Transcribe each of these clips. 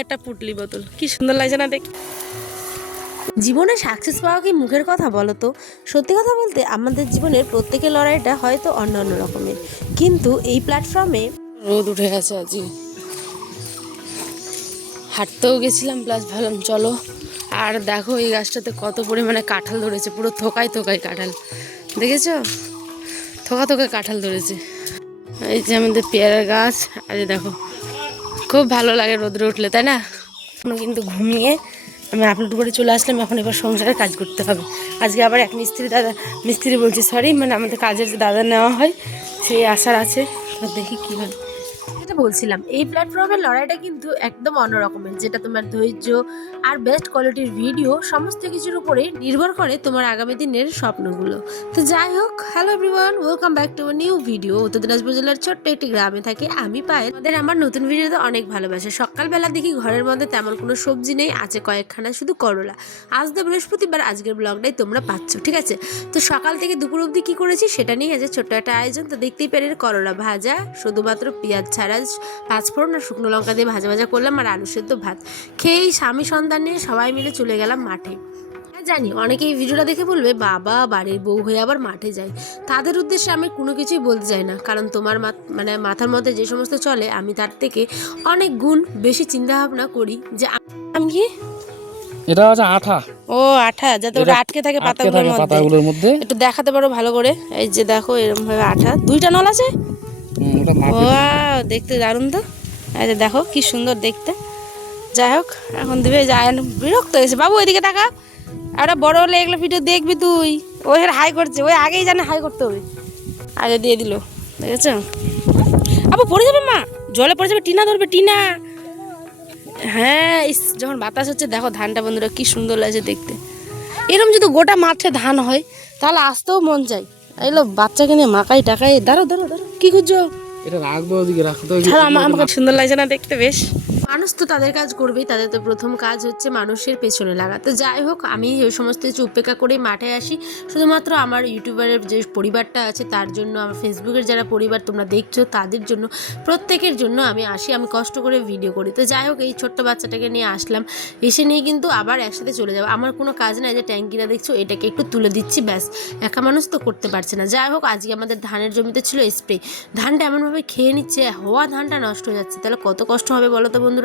একটা পুটলি বোতল, কি সুন্দর লাগছে না দেখ। জীবনে সাকসেস পাওয়া কি মুখের কথা বলো তো? সত্যি কথা বলতে আমাদের জীবনের প্রত্যেকের লড়াইটা হয়তো অন্য অন্য রকমের, কিন্তু এই প্ল্যাটফর্মে রোদ উঠে গেছে। আজকে হাঁটতেও গেছিলাম, প্লাস ভাবলাম চলো। আর দেখো এই গাছটাতে কত পরিমাণে কাঁঠাল ধরেছে, পুরো থোকায় থোকায় কাঁঠাল, দেখেছো? থোকা থোকায় কাঁঠাল ধরেছে। এই যে আমাদের পেয়ারার গাছ। আর দেখো খুব ভালো লাগে রোদ্রে উঠলে, তাই না? এখনো কিন্তু ঘুমিয়ে আমি আপলোড করে চলে আসলাম। এখন এবার সংসারে কাজ করতে হবে। আজকে আবার এক মিস্ত্রি বলছি সরি, মানে আমাদের কাজের যে দাদা নেওয়া হয় সেই আশার আছে। দেখি কী হয়। যেটা বলছিলাম, এই প্ল্যাটফর্মের লড়াইটা কিন্তু একদম অন্যরকমের, যেটা তোমার ধৈর্য আর বেস্ট কোয়ালিটির ভিডিও সমস্ত কিছুর উপরে নির্ভর করে তোমার আগামী দিনের স্বপ্নগুলো। তো যাই হোক, hello everyone, welcome back to new video. উত্তর দিনাজপুর জেলার ছোট্ট একটি গ্রামে থাকি আমি, পায়েল। আমার নতুন ভিডিওতে অনেক ভালোবাসে। সকালবেলা দেখি ঘরের মধ্যে তেমন কোনো সবজি নেই, আছে কয়েকখানা শুধু করলা। আজ তো বৃহস্পতিবার, আজকের ব্লগটাই তোমরা পাচ্ছ, ঠিক আছে? তো সকাল থেকে দুপুর অবধি কি করেছি সেটা নিয়ে আজ ছোট্ট একটা আয়োজন। তো দেখতেই পেরে করলা ভাজা, শুধুমাত্র পেঁয়াজ ছাড়া, পাঁচফোড়ন আর শুকনো লঙ্কা দিয়ে ভাজা ভাজা করলাম, আর আলু সেদ্ধ ভাত খেয়েই স্বামী সন্তান নিয়ে সবাই মিলে চলে গেলাম মাঠে। জানি অনেকে এই ভিডিওটা দেখে বলবে বাবা বাড়ির বউ হয়ে আবার মাঠে যায়। তাদের উদ্দেশ্যে আমি কোনো কিছুই বলতে চাই না, কারণ তোমার মানে মাথার মধ্যে যে সমস্ত চলে আমি তার থেকে অনেক গুণ বেশি চিন্তা ভাবনা করি। যে আমি কি, এটা হচ্ছে আঠা। ও আঠা, যাতে ওটা আটকে থাকে পাতাগুলোর মধ্যে। একটু দেখাতে পারো ভালো করে? এই যে দেখো এরকম ভাবে আঠা, দুইটা নল আছে। ওয়াও, দেখতে দারুণ তো। এই যে দেখো কি সুন্দর দেখতে। যাই হোক, এখন দিবে যায়, বিরক্ত হয়েছে বাবু, এদিকে টাকা। একটা বড় হলে এগুলো ভিডিও দেখবি তুই। ওই হাই করছে, ওই আগেই জানে হাই করতে হবে, আগে দিয়ে দিল, দেখেছো? আবু পড়ে যাবে মা, জলে পড়ে যাবে, টিনা ধরবে, টিনা। হ্যাঁ, যখন বাতাস হচ্ছে দেখো ধানটা বন্ধুরা কি সুন্দর লাগছে দেখতে। এরকম যদি গোটা মাঠে ধান হয় তাহলে আসতেও মন চাই। এলো বাচ্চাকে নিয়ে মাকাই টাকাই, দাঁড়ো দাঁড়ো দাঁড়ো, কি খুঁজছো? এটা রাখবো, ওদিকে রাখতে আমাকে সুন্দর লাগছে না দেখতে? বেশ, মানুষ তো তাদের কাজ করবেই, তাদের তো প্রথম কাজ হচ্ছে মানুষের পেছনে লাগা। তো যাই হোক, আমি ওই সমস্ত কিছু উপেক্ষা করে মাঠে আসি শুধুমাত্র আমার ইউটিউবারের যে পরিবারটা আছে তার জন্য, আমার ফেসবুকের যারা পরিবার তোমরা দেখছো তাদের জন্য, প্রত্যেকের জন্য আমি আসি, আমি কষ্ট করে ভিডিও করি। তো যাই হোক, এই ছোট্ট বাচ্চাটাকে নিয়ে আসলাম, এসে নিয়ে কিন্তু আবার একসাথে চলে যাবো। আমার কোনো কাজ নাই, যে ট্যাঙ্কিটা দেখছো এটাকে একটু তুলে দিচ্ছি, ব্যাস। একা মানুষ তো করতে পারছে না। যাই হোক, আজকে আমাদের ধানের জমিতে ছিল স্প্রে, ধানটা এমনভাবে খেয়ে নিচ্ছে, হওয়া ধানটা নষ্ট হয়ে যাচ্ছে। তাহলে কত কষ্ট হবে বলো তো বন্ধুরা?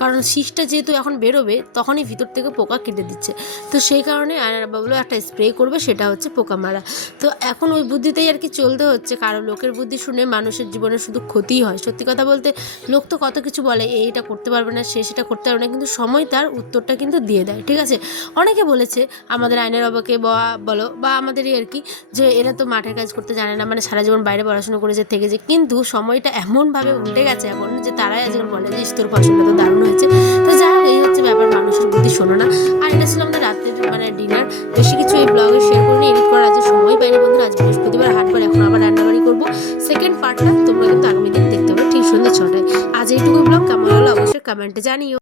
কারণ শীষটা যেহেতু এখন বেরোবে তখনই ভিতর থেকে পোকা কেটে দিচ্ছে। তো সেই কারণে আয়নার বাবুলো একটা স্প্রে করবে, সেটা হচ্ছে পোকা মারা। তো এখন ওই বুদ্ধিতেই আর কি চলতে হচ্ছে, কারণ লোকের বুদ্ধি শুনে মানুষের জীবনে শুধু ক্ষতিই হয়। সত্যি কথা বলতে, লোক তো কত কিছু বলে, এইটা করতে পারবে না, সে সেটা করতে পারবে না, কিন্তু সময় তার উত্তরটা কিন্তু দিয়ে দেয়, ঠিক আছে? অনেকে বলেছে আমাদের আইনের বাবাকে বলো বা আমাদেরই আর কি, যে এরা তো মাঠের কাজ করতে জানে না, মানে সারা জীবন বাইরে পড়াশোনা করেছে থেকেছে, কিন্তু সময়টা এমনভাবে উল্টে গেছে এখন যে তারাই আজকাল বলে যে তোর ফসলটা তো দারুণ হয়েছে। তো যাই হোক, এই হচ্ছে ব্যাপার, মানুষের বুদ্ধি শোনো না। আর এটা ছিল আমাদের রাত্রের মানে ডিনার। বেশি কিছু এই ব্লগে শেয়ার করিনি, এডিট করার আজ সময় পাইনি বন্ধুরা। আজ বৃহস্পতিবার, হাটবার, এখন আবার রান্নাবাড়ি করবো। সেকেন্ড পার্টটা তোমরা কিন্তু আগামী দিন দেখতে হবে ঠিক সন্ধ্যে 6টায়। আজ এইটুকু ব্লগ কেমন হলো অবশ্যই কমেন্টে জানিও।